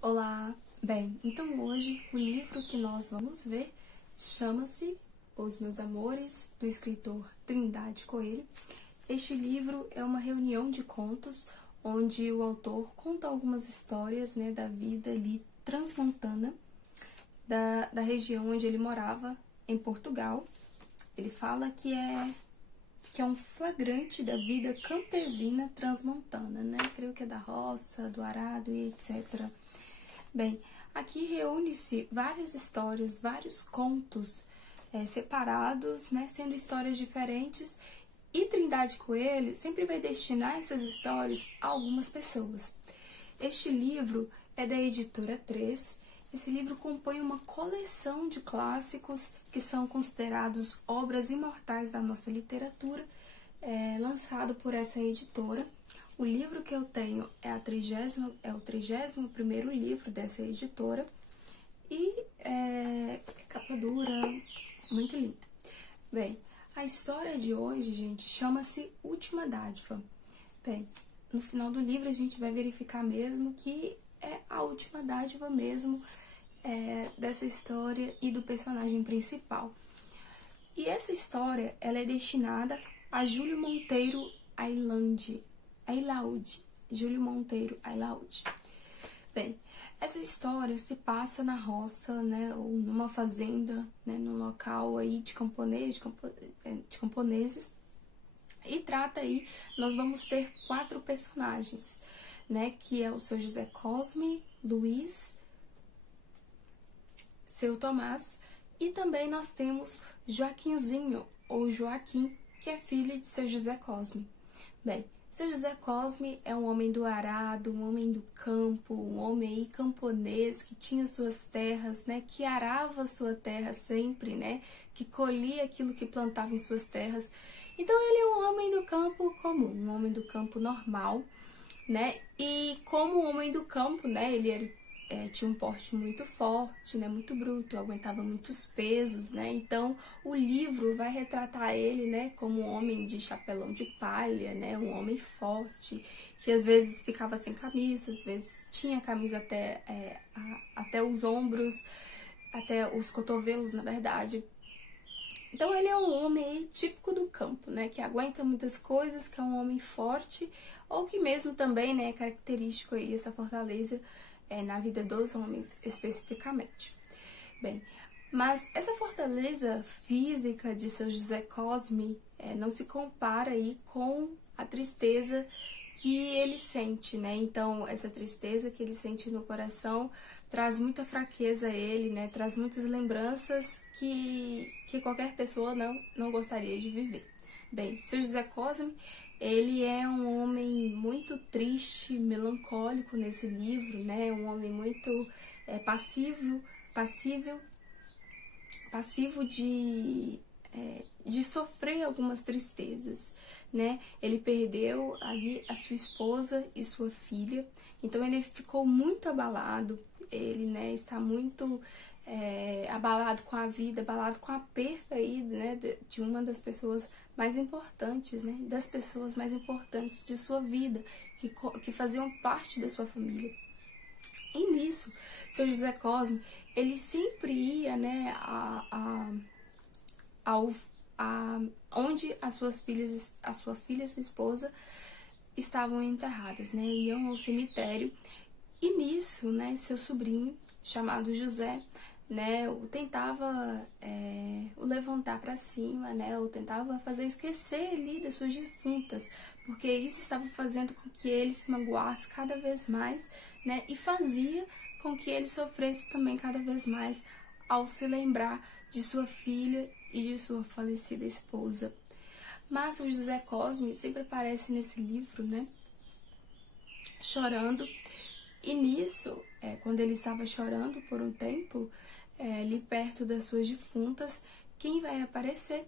Olá! Bem, então hoje o livro que nós vamos ver chama-se Os Meus Amores, do escritor Trindade Coelho. Este livro é uma reunião de contos onde o autor conta algumas histórias, da vida ali transmontana, da região onde ele morava, em Portugal. Ele fala que é um flagrante da vida campesina transmontana, Creio que é da roça, do arado e etc. Bem, aqui reúne-se várias histórias, vários contos separados, sendo histórias diferentes, e Trindade Coelho sempre vai destinar essas histórias a algumas pessoas. Este livro é da editora 3. Esse livro compõe uma coleção de clássicos que são considerados obras imortais da nossa literatura, lançado por essa editora. O livro que eu tenho é o 31º livro dessa editora e é capa dura, muito lindo. Bem, a história de hoje, gente, chama-se Última Dádiva. Bem, no final do livro a gente vai verificar mesmo que é a última dádiva mesmo dessa história e do personagem principal. E essa história, ela é destinada a Júlio Monteiro Ailaud. Júlio Monteiro Ailaud. Bem, essa história se passa na roça, ou numa fazenda, num local aí de camponeses. E trata aí, nós vamos ter 4 personagens, que é o seu José Cosme, Luiz, seu Tomás, e também nós temos Joaquinzinho, ou Joaquim, que é filho de seu José Cosme. Bem, seu José Cosme é um homem do arado, um homem do campo, um homem aí camponês que tinha suas terras, que arava sua terra sempre, que colhia aquilo que plantava em suas terras. Então ele é um homem do campo comum, um homem do campo normal, E como homem do campo, ele tinha um porte muito forte, muito bruto, aguentava muitos pesos, Então, o livro vai retratar ele, como um homem de chapelão de palha, um homem forte, que às vezes ficava sem camisa, às vezes tinha camisa até os ombros, até os cotovelos, na verdade. Então, ele é um homem aí típico do campo, que aguenta muitas coisas, que é um homem forte, ou que mesmo também, é característico aí essa fortaleza na vida dos homens, especificamente. Bem, mas essa fortaleza física de seu José Cosme não se compara aí com a tristeza que ele sente, Então, essa tristeza que ele sente no coração traz muita fraqueza a ele, Traz muitas lembranças que qualquer pessoa não gostaria de viver. Bem, seu José Cosme, ele é um homem muito triste, melancólico nesse livro, Um homem muito passivo de sofrer algumas tristezas, Ele perdeu ali a sua esposa e sua filha, então ele ficou muito abalado, ele, está muito abalado com a vida, abalado com a perda aí, de uma das pessoas mais importantes, das pessoas mais importantes de sua vida, que faziam parte da sua família. E nisso, seu José Cosme, ele sempre ia, onde a sua filha e sua esposa estavam enterradas, Iam ao cemitério. E nisso, seu sobrinho, chamado José, o tentava o levantar para cima, o tentava fazer esquecer ali das suas defuntas, porque isso estava fazendo com que ele se magoasse cada vez mais, e fazia com que ele sofresse também cada vez mais ao se lembrar de sua filha e de sua falecida esposa. Mas o José Cosme sempre aparece nesse livro, chorando. E nisso, quando ele estava chorando por um tempo, ali perto das suas defuntas, quem vai aparecer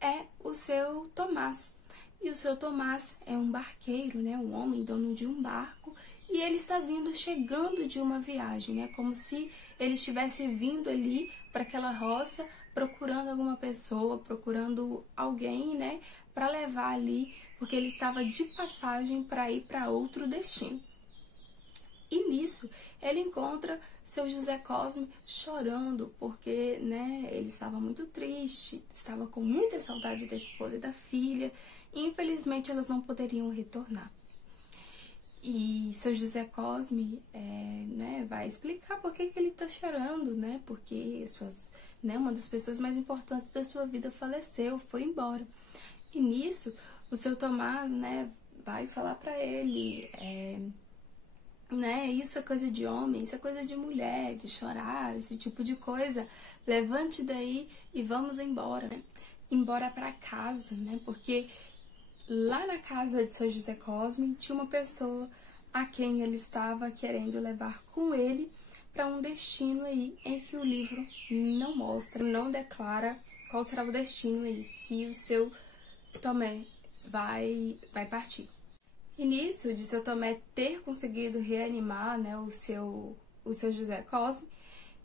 é o seu Tomás. E o seu Tomás é um barqueiro, um homem dono de um barco, e ele está chegando de uma viagem, como se ele estivesse vindo ali para aquela roça, procurando alguma pessoa, procurando alguém, para levar ali, porque ele estava de passagem para ir para outro destino. E nisso, ele encontra seu José Cosme chorando, porque, né, ele estava muito triste, estava com muita saudade da esposa e da filha, e infelizmente elas não poderiam retornar. E seu José Cosme né, vai explicar por que ele está chorando, né? Porque uma das pessoas mais importantes da sua vida faleceu, foi embora. E nisso, o seu Tomás, né, vai falar para ele, né, isso é coisa de homem, isso é coisa de mulher, de chorar, esse tipo de coisa. Levante daí e vamos embora, né? Embora para casa, né? Porque lá na casa de seu José Cosme tinha uma pessoa a quem ele estava querendo levar com ele para um destino aí em que o livro não mostra, não declara qual será o destino aí que o seu Tomé vai partir. E nisso, de seu Tomé ter conseguido reanimar, né, o seu José Cosme,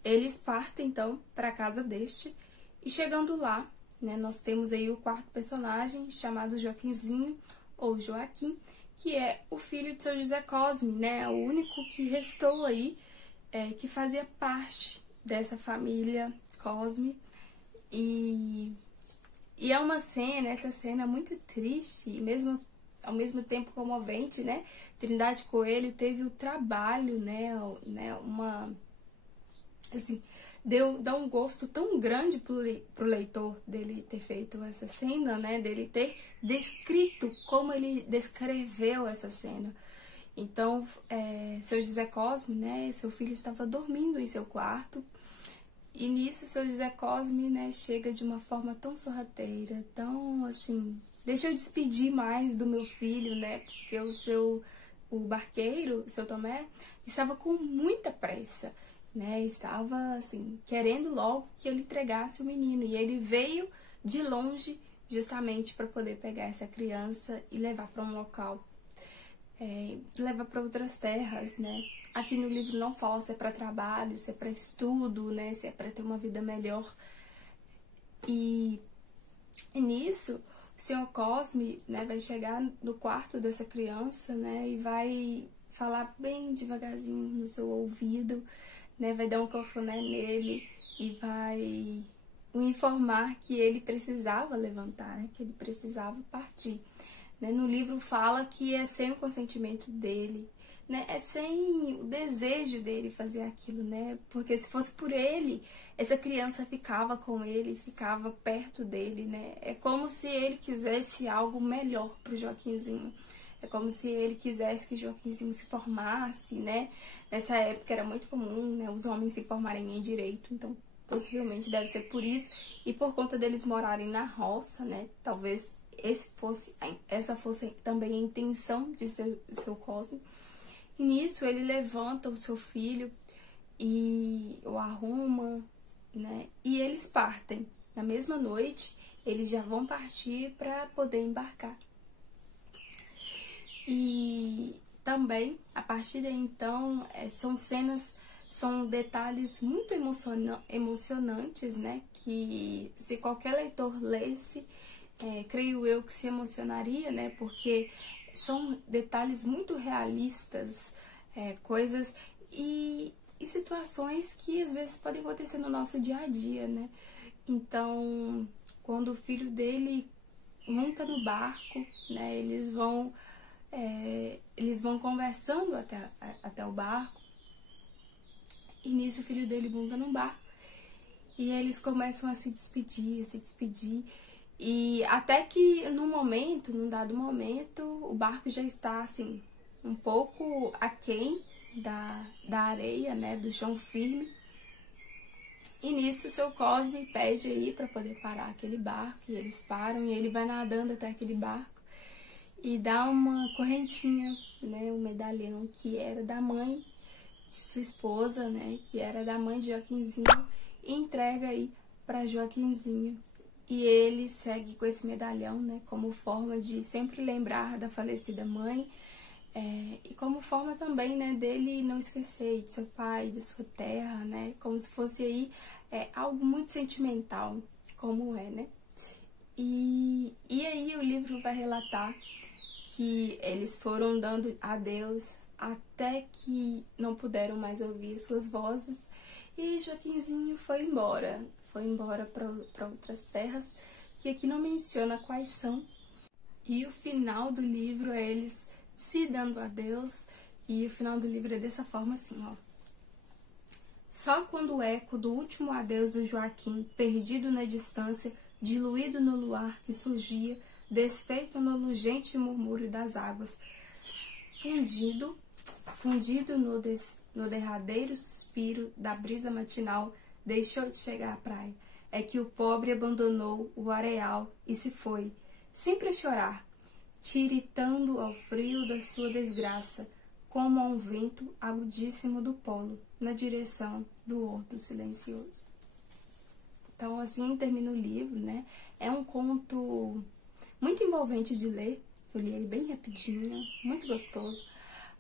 eles partem então para a casa deste, e chegando lá, né, nós temos aí o quarto personagem chamado Joaquinzinho ou Joaquim, que é o filho de seu José Cosme, né, o único que restou aí, que fazia parte dessa família Cosme. E é uma cena, essa cena é muito triste e ao mesmo tempo comovente, né? Trindade Coelho teve o trabalho, né, assim, dá um gosto tão grande pro leitor dele ter feito essa cena, né, dele ter descrito como ele descreveu essa cena. Então, seu José Cosme, né, seu filho estava dormindo em seu quarto, e nisso seu José Cosme, né, chega de uma forma tão sorrateira, tão assim, deixa eu despedir mais do meu filho, né, porque o barqueiro, o seu Tomé, estava com muita pressa, né, estava assim, querendo logo que ele entregasse o menino, e ele veio de longe justamente para poder pegar essa criança e levar para um local, levar para outras terras, né. Aqui no livro não fala se é para trabalho, se é para estudo, né, se é para ter uma vida melhor. E nisso, o senhor Cosme, né, vai chegar no quarto dessa criança, né, e vai falar bem devagarzinho no seu ouvido, né, vai dar um cafuné nele e vai o informar que ele precisava levantar, né, que ele precisava partir. Né? No livro fala que é sem o consentimento dele, né, é sem o desejo dele fazer aquilo, né, porque se fosse por ele, essa criança ficava com ele, ficava perto dele, né, é como se ele quisesse algo melhor pro Joaquinzinho, é como se ele quisesse que Joaquinzinho se formasse, né, nessa época era muito comum, né, os homens se formarem em direito, então possivelmente deve ser por isso, e por conta deles morarem na roça, né, talvez essa fosse também a intenção de seu Cosme. E nisso ele levanta o seu filho e o arruma, né? E eles partem. Na mesma noite, eles já vão partir para poder embarcar. E também, a partir daí, então, são detalhes muito emocionantes, né? Que se qualquer leitor lesse, creio eu que se emocionaria, né? Porque são detalhes muito realistas, coisas e situações que às vezes podem acontecer no nosso dia a dia, né? Então, quando o filho dele monta no barco, né? Eles vão conversando até o barco, e nisso o filho dele monta no barco e eles começam a se despedir. E até que num dado momento, o barco já está assim, um pouco aquém da areia, né, do chão firme. E nisso o seu Cosme pede aí para poder parar aquele barco, e eles param, e ele vai nadando até aquele barco e dá uma correntinha, né, um medalhão que era da mãe de sua esposa, né, que era da mãe de Joaquinzinho, e entrega aí para Joaquinzinho. E ele segue com esse medalhão, né, como forma de sempre lembrar da falecida mãe, e como forma também, né, dele não esquecer de seu pai, de sua terra, né, como se fosse aí algo muito sentimental, como né. E aí o livro vai relatar que eles foram dando adeus até que não puderam mais ouvir suas vozes e Joaquinzinho foi embora para outras terras, que aqui não menciona quais são. E o final do livro é eles se dando adeus, e o final do livro é dessa forma assim, ó. Só quando o eco do último adeus do Joaquim, perdido na distância, diluído no luar que surgia, desfeito no lugente murmúrio das águas, fundido no derradeiro suspiro da brisa matinal, deixou de chegar à praia. É que o pobre abandonou o areal e se foi, sempre a chorar, tiritando ao frio da sua desgraça, como a um vento agudíssimo do polo, na direção do horto silencioso. Então, assim termina o livro, né? É um conto muito envolvente de ler. Eu li ele bem rapidinho, muito gostoso.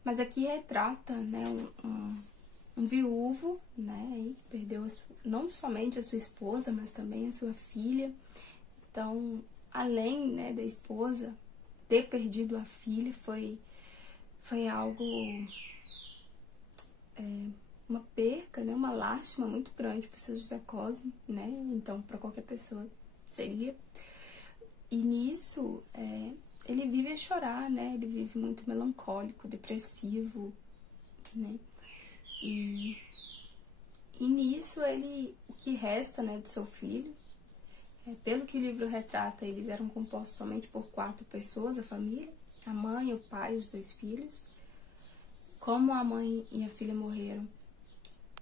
Mas aqui retrata, né, um viúvo, né? E perdeu não somente a sua esposa, mas também a sua filha. Então, além, né, da esposa ter perdido a filha, foi algo, uma perca, né, uma lástima muito grande para o seu José Cosme, né? Então, para qualquer pessoa seria. E nisso, ele vive a chorar, né? Ele vive muito melancólico, depressivo, né? E nisso, o que resta, né, do seu filho, pelo que o livro retrata, eles eram compostos somente por 4 pessoas, a família, a mãe, o pai e os 2 filhos. Como a mãe e a filha morreram,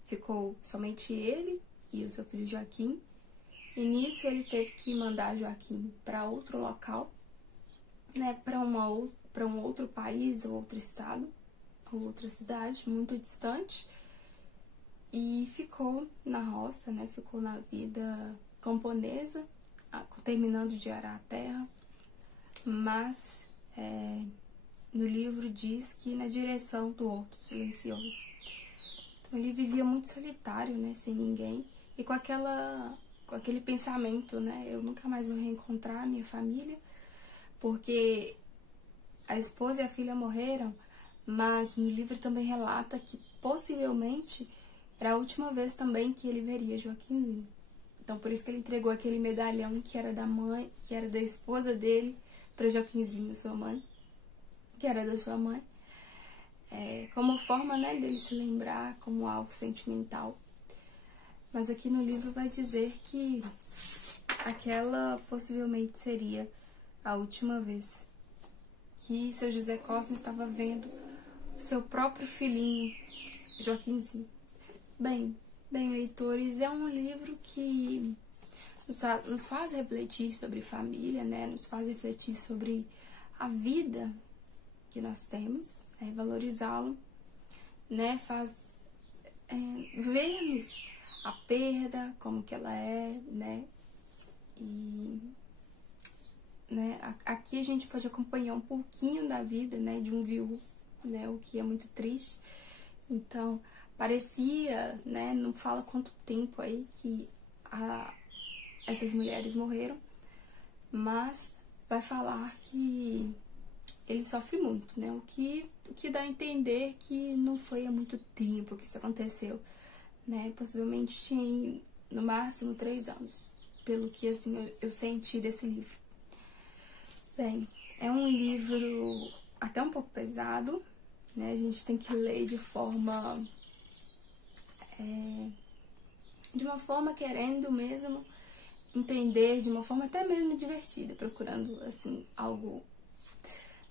ficou somente ele e o seu filho Joaquim. E nisso ele teve que mandar Joaquim para outro local, né, para um outro país, ou outro estado, ou outra cidade, muito distante. E ficou na roça, né, ficou na vida camponesa, terminando de arar a terra. Mas no livro diz que na direção do horto silencioso. Então ele vivia muito solitário, né, sem ninguém, e com aquele pensamento, né, eu nunca mais vou reencontrar a minha família, porque a esposa e a filha morreram, mas no livro também relata que possivelmente era a última vez também que ele veria Joaquinzinho. Então por isso que ele entregou aquele medalhão que era da mãe, que era da esposa dele, para Joaquinzinho, sua mãe, que era da sua mãe, como forma, né, dele se lembrar, como algo sentimental. Mas aqui no livro vai dizer que aquela possivelmente seria a última vez que seu José Cosme estava vendo seu próprio filhinho, Joaquinzinho. Bem, leitores, é um livro que nos faz refletir sobre família, né? Nos faz refletir sobre a vida que nós temos, valorizá-lo, né? Faz vermos a perda, como que ela é, né? E aqui a gente pode acompanhar um pouquinho da vida, né, de um viúvo, né, o que é muito triste. Então, parecia, né, não fala quanto tempo aí que essas mulheres morreram, mas vai falar que ele sofre muito, né, o que dá a entender que não foi há muito tempo que isso aconteceu, né, possivelmente tinha no máximo 3 anos, pelo que, assim, eu senti desse livro. Bem, é um livro até um pouco pesado, né? A gente tem que ler de uma forma querendo mesmo entender, de uma forma até mesmo divertida, procurando, assim, algo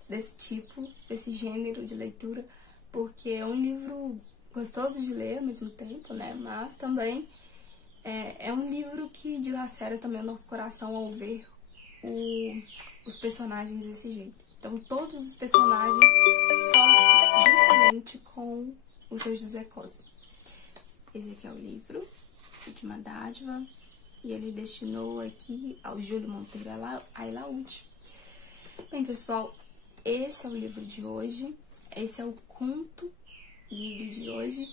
desse tipo, desse gênero de leitura, porque é um livro gostoso de ler ao mesmo tempo, né? Mas também é um livro que dilacera também o nosso coração ao ver os personagens desse jeito. Então, todos os personagens sofrem juntamente com o seu José Cosme. Esse aqui é o livro, Última Dádiva, e ele destinou aqui ao Júlio Monteiro Ailaúde. Bem, pessoal, esse é o livro de hoje, esse é o conto lido de hoje.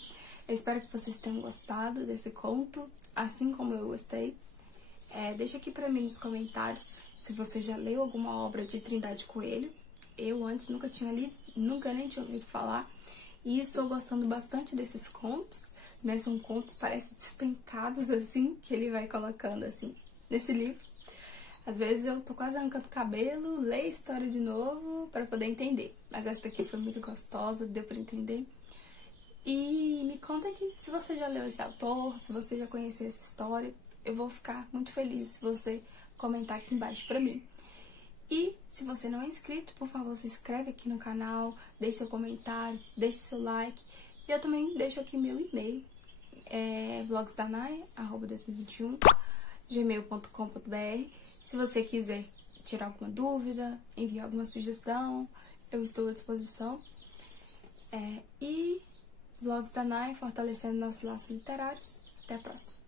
Eu espero que vocês tenham gostado desse conto, assim como eu gostei. Deixa aqui pra mim nos comentários se você já leu alguma obra de Trindade Coelho. Eu antes nunca tinha lido, nunca nem tinha ouvido falar. E estou gostando bastante desses contos, né? São contos, parece despencados, assim, que ele vai colocando, assim, nesse livro. Às vezes eu tô quase arrancando o cabelo, leio a história de novo para poder entender. Mas essa daqui foi muito gostosa, deu para entender. E me conta aqui se você já leu esse autor, se você já conheceu essa história. Eu vou ficar muito feliz se você comentar aqui embaixo pra mim. E se você não é inscrito, por favor, se inscreve aqui no canal, deixe seu comentário, deixe seu like. E eu também deixo aqui meu e-mail, vlogsdanai@2021, gmail.com.br. Se você quiser tirar alguma dúvida, enviar alguma sugestão, eu estou à disposição. E Vlogs da Nai, fortalecendo nossos laços literários. Até a próxima!